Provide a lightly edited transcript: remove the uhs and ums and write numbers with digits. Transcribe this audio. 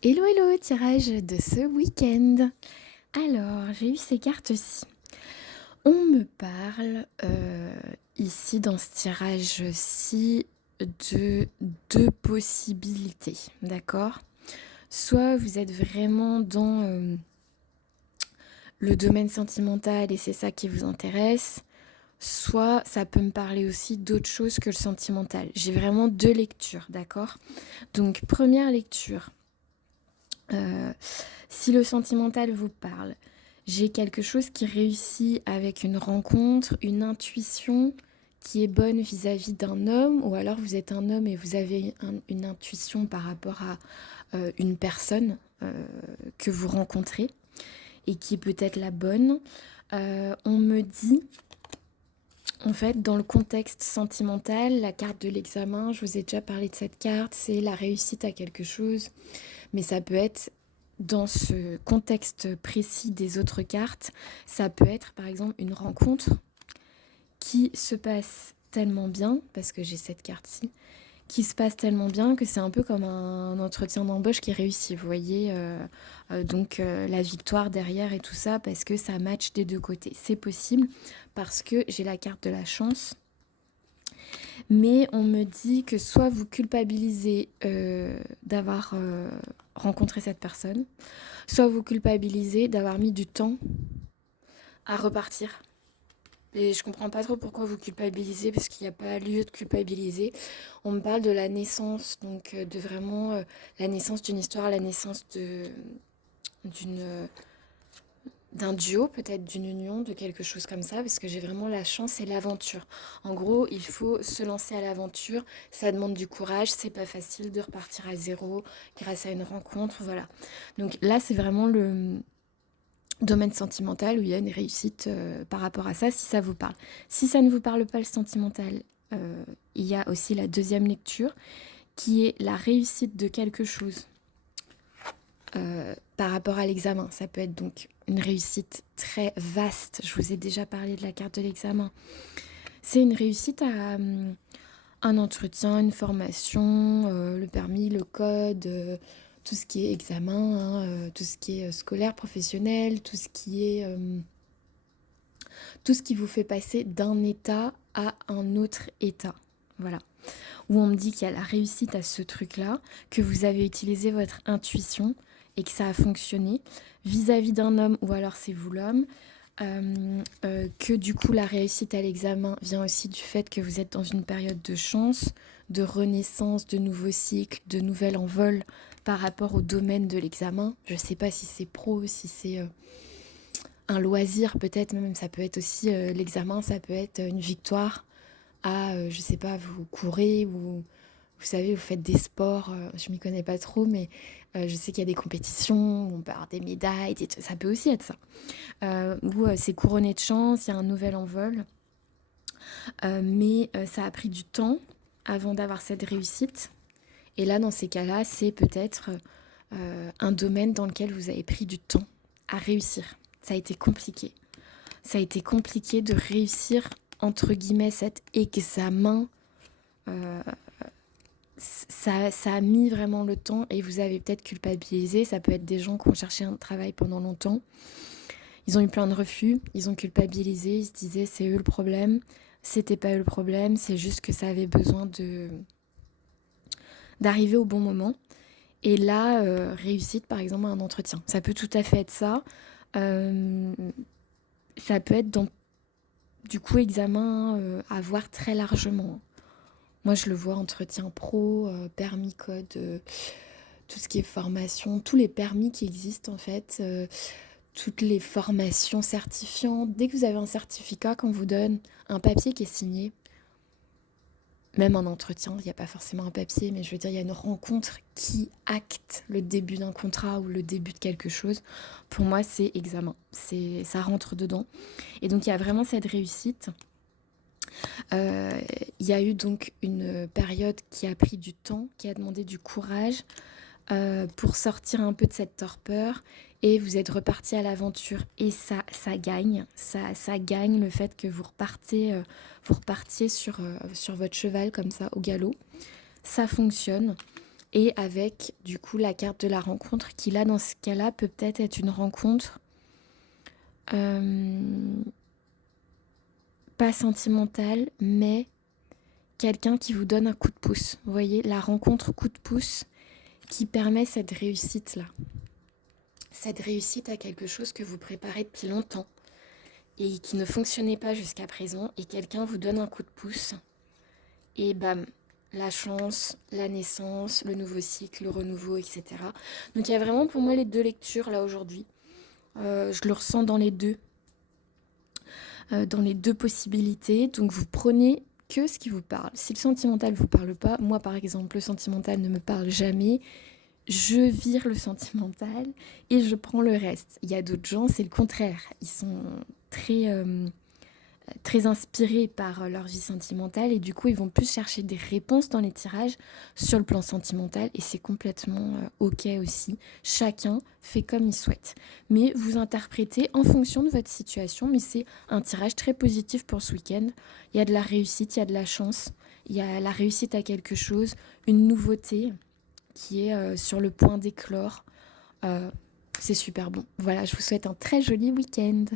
Hello, hello, tirage de ce week-end. Alors, j'ai eu ces cartes-ci. On me parle ici dans ce tirage-ci de deux possibilités, d'accord? Soit vous êtes vraiment dans le domaine sentimental et c'est ça qui vous intéresse, soit ça peut me parler aussi d'autre chose que le sentimental. J'ai vraiment deux lectures, d'accord? Donc, première lecture. Euh, Si le sentimental vous parle, j'ai quelque chose qui réussit avec une rencontre, une intuition qui est bonne vis-à-vis d'un homme, ou alors vous êtes un homme et vous avez une intuition par rapport à une personne que vous rencontrez et qui est peut-être la bonne. On me dit, en fait, dans le contexte sentimental, la carte de l'examen, je vous ai déjà parlé de cette carte, c'est la réussite à quelque chose, mais ça peut être dans ce contexte précis des autres cartes, ça peut être par exemple une rencontre qui se passe tellement bien, parce que j'ai cette carte-ci, qui se passe tellement bien que c'est un peu comme un entretien d'embauche qui réussit, vous voyez, donc la victoire derrière et tout ça, parce que ça match des deux côtés. C'est possible parce que j'ai la carte de la chance, mais on me dit que soit vous culpabilisez d'avoir rencontré cette personne, soit vous culpabilisez d'avoir mis du temps à repartir. Et je comprends pas trop pourquoi vous culpabilisez, parce qu'il n'y a pas lieu de culpabiliser. On me parle de la naissance, donc de vraiment la naissance d'une histoire, la naissance d'une d'un duo, peut-être d'une union, de quelque chose comme ça, parce que j'ai vraiment la chance et l'aventure. En gros, il faut se lancer à l'aventure, ça demande du courage, c'est pas facile de repartir à zéro grâce à une rencontre, voilà. Donc là, c'est vraiment le domaine sentimental où il y a une réussite par rapport à ça, si ça vous parle. Si ça ne vous parle pas le sentimental, il y a aussi la deuxième lecture, qui est la réussite de quelque chose par rapport à l'examen. Ça peut être donc une réussite très vaste. Je vous ai déjà parlé de la carte de l'examen. C'est une réussite à un entretien, une formation, le permis, le code, tout ce qui est examen, hein, tout ce qui est scolaire, professionnel, tout ce qui vous fait passer d'un état à un autre état. Voilà. Où on me dit qu'il y a la réussite à ce truc-là, que vous avez utilisé votre intuition et que ça a fonctionné vis-à-vis d'un homme ou alors c'est vous l'homme. Que du coup la réussite à l'examen vient aussi du fait que vous êtes dans une période de chance, de renaissance, de nouveaux cycles, de nouvel envol par rapport au domaine de l'examen. Je ne sais pas si c'est pro, si c'est un loisir peut-être, même ça peut être aussi l'examen, ça peut être une victoire à, je sais pas, vous courez ou vous savez, vous faites des sports, je m'y connais pas trop, mais je sais qu'il y a des compétitions, où on peut avoir des médailles, ça peut aussi être ça. Où c'est couronné de chance, il y a un nouvel envol, mais ça a pris du temps avant d'avoir cette réussite. Et là, dans ces cas-là, c'est peut-être un domaine dans lequel vous avez pris du temps à réussir. Ça a été compliqué. Ça a été compliqué de réussir, entre guillemets, cet examen. Euh, ça a mis vraiment le temps et vous avez peut-être culpabilisé. Ça peut être des gens qui ont cherché un travail pendant longtemps. Ils ont eu plein de refus, ils ont culpabilisé, ils se disaient c'est eux le problème. C'était pas eux le problème, c'est juste que ça avait besoin d'arriver au bon moment. Et là, réussite par exemple à un entretien. Ça peut tout à fait être ça. Euh, Ça peut être dans du coup examen à voir très largement. Moi je le vois entretien pro, permis code, tout ce qui est formation, tous les permis qui existent en fait, toutes les formations certifiantes. Dès que vous avez un certificat qu'on vous donne, un papier qui est signé, même un entretien, il n'y a pas forcément un papier, mais je veux dire, il y a une rencontre qui acte le début d'un contrat ou le début de quelque chose. Pour moi, c'est examen. Ça rentre dedans. Et donc, il y a vraiment cette réussite. Euh, il y a eu donc une période qui a pris du temps, qui a demandé du courage pour sortir un peu de cette torpeur et vous êtes reparti à l'aventure et ça gagne, ça gagne le fait que vous repartiez sur votre cheval comme ça au galop. Ça fonctionne, Et avec du coup la carte de la rencontre qui là dans ce cas-là peut peut-être être une rencontre pas sentimentale mais quelqu'un qui vous donne un coup de pouce. Vous voyez, la rencontre coup de pouce qui permet cette réussite-là. Cette réussite à quelque chose que vous préparez depuis longtemps et qui ne fonctionnait pas jusqu'à présent et quelqu'un vous donne un coup de pouce et bam, la chance, la naissance, le nouveau cycle, le renouveau, etc. Donc il y a vraiment pour moi les deux lectures là aujourd'hui. Je le ressens dans les deux possibilités. Donc vous prenez que ce qui vous parle. Si le sentimental ne vous parle pas, moi par exemple, le sentimental ne me parle jamais, je vire le sentimental et je prends le reste. Il y a d'autres gens, c'est le contraire. Ils sont très inspirés par leur vie sentimentale et du coup ils vont plus chercher des réponses dans les tirages sur le plan sentimental et c'est complètement ok aussi. Chacun fait comme il souhaite. Mais vous interprétez en fonction de votre situation, mais c'est un tirage très positif pour ce week-end. Il y a de la réussite, il y a de la chance, il y a la réussite à quelque chose, une nouveauté qui est sur le point d'éclore. C'est super bon. Voilà, je vous souhaite un très joli week-end.